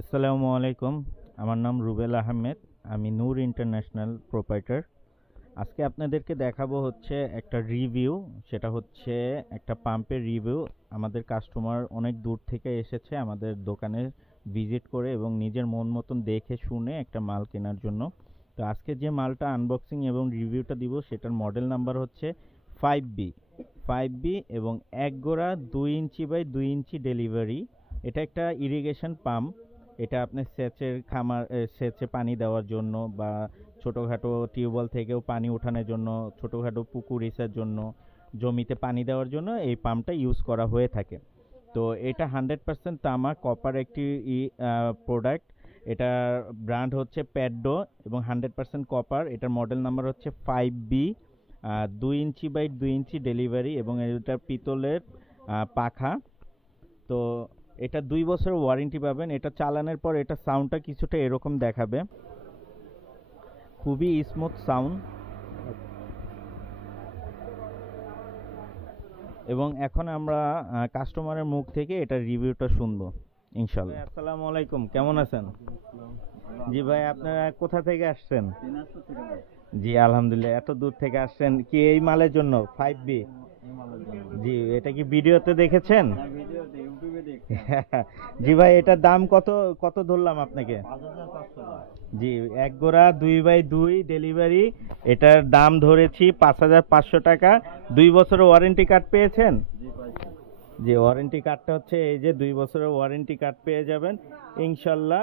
আসসালামু আলাইকুম। আমার নাম রুবেল আহমেদ। আমি নূর ইন্টারন্যাশনাল প্রোপাইটার। আজকে আপনাদেরকে দেখাবো হচ্ছে একটা রিভিউ। সেটা হচ্ছে একটা পাম্পের রিভিউ। আমাদের কাস্টমার অনেক দূর থেকে এসেছে আমাদের দোকানে ভিজিট করে এবং নিজের মন মতন দেখে শুনে একটা মাল কেনার জন্য। তো আজকে যে মালটা আনবক্সিং এবং রিভিউটা দিব সেটার মডেল নাম্বার হচ্ছে 5B 5B এবং এক গোড়া 2 ইঞ্চি বাই 2 ইঞ্চি ডেলিভারি। এটা একটা ইরিগেশন পাম্প। এটা আপনি সেচের খামার সেচে পানি দেওয়ার জন্য বা ছোটোখাটো টিউবওয়েল থেকেও পানি ওঠানোর জন্য, ছোটোখাটো পুকুর ইসের জন্য, জমিতে পানি দেওয়ার জন্য এই পাম্পটা ইউজ করা হয়ে থাকে। তো এটা 100% তামা কপার একটি প্রোডাক্ট। এটার ব্র্যান্ড হচ্ছে প্যাডডো এবং 100% কপার। এটার মডেল নাম্বার হচ্ছে 5B 2 inch by 2 inch delivery এবং এটা পিতলের পাখা। তো এটা 2 বছরের ওয়ারেন্টি পাবেন। এটা চালানোর পর এটা সাউন্ডটা কিছুটা এরকম দেখাবে, খুবই স্মুথ সাউন্ড। এবং এখন আমরা কাস্টমারের মুখ থেকে এটা রিভিউটা শুনবো ইনশাল্লাহ। আসসালামু আলাইকুম, কেমন আছেন? জি ভাই, আপনারা কোথা থেকে আসছেন? জি আলহামদুলিল্লাহ। এত দূর থেকে আসছেন কি এই মালের জন্য? 5B। জি, এটা কি ভিডিওতে দেখেছেন? জি ভাই, এটার দাম কত কত ধরলাম আপনাকে? জি, এক গোড়া 2x2 ডেলিভারি। এটার দাম ধরেছি 5,500 টাকা। 2 বছরের ওয়ারেন্টি কার্ড পেয়েছেন? যে ওয়ারেন্টি কার্ডটা হচ্ছে এই যে 2 বছরের ওয়ারেন্টি কার্ড পেয়ে যাবেন ইনশাল্লাহ।